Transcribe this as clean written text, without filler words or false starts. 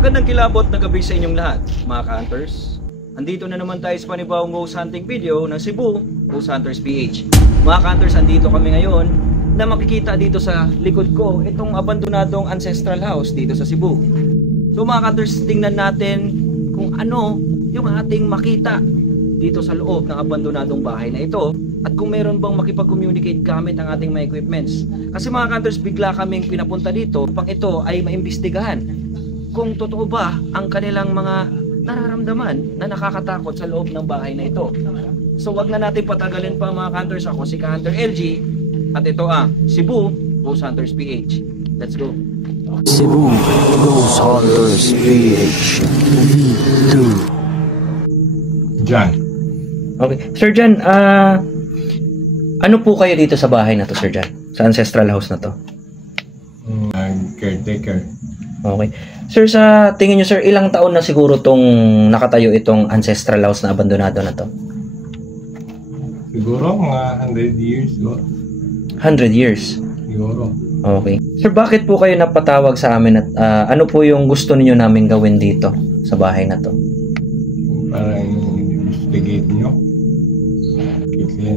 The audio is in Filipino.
Magandang kilabot na gabi sa inyong lahat, mga ka-hunters. Andito na naman tayo sa panibawang ghost hunting video ng Cebu Ghost Hunters PH. Mga ka-hunters, andito kami ngayon na makikita dito sa likod ko itong abandonadong ancestral house dito sa Cebu. So mga ka-hunters, tingnan natin kung ano yung ating makita dito sa loob ng abandonadong bahay na ito at kung meron bang makipag-communicate gamit ang ating mga equipments. Kasi mga ka-hunters, bigla kaming pinapunta dito upang ito ay maimbestigahan kung totoo ba ang kanilang mga nararamdaman na nakakatakot sa loob ng bahay na ito. So wag na natin patagalin pa mga ka-hunters. Ako si Ka-Hunter LG at ito ang Cebu Ghost Hunters PH. Let's go! Cebu Ghost Hunters PH V2. Jan. Okay. Sir Jan, ano po kayo dito sa bahay na to, Sir Jan? Sa ancestral house na to? Caretaker. Okay. Sir, sa tingin nyo, sir, ilang taon na siguro tong nakatayo itong ancestral house na abandonado na to? Siguro mga 100 years. 100 years? Siguro. Okay. Sir, bakit po kayo napatawag sa amin at ano po yung gusto niyo namin gawin dito sa bahay na to? Para investigate nyo. Kasi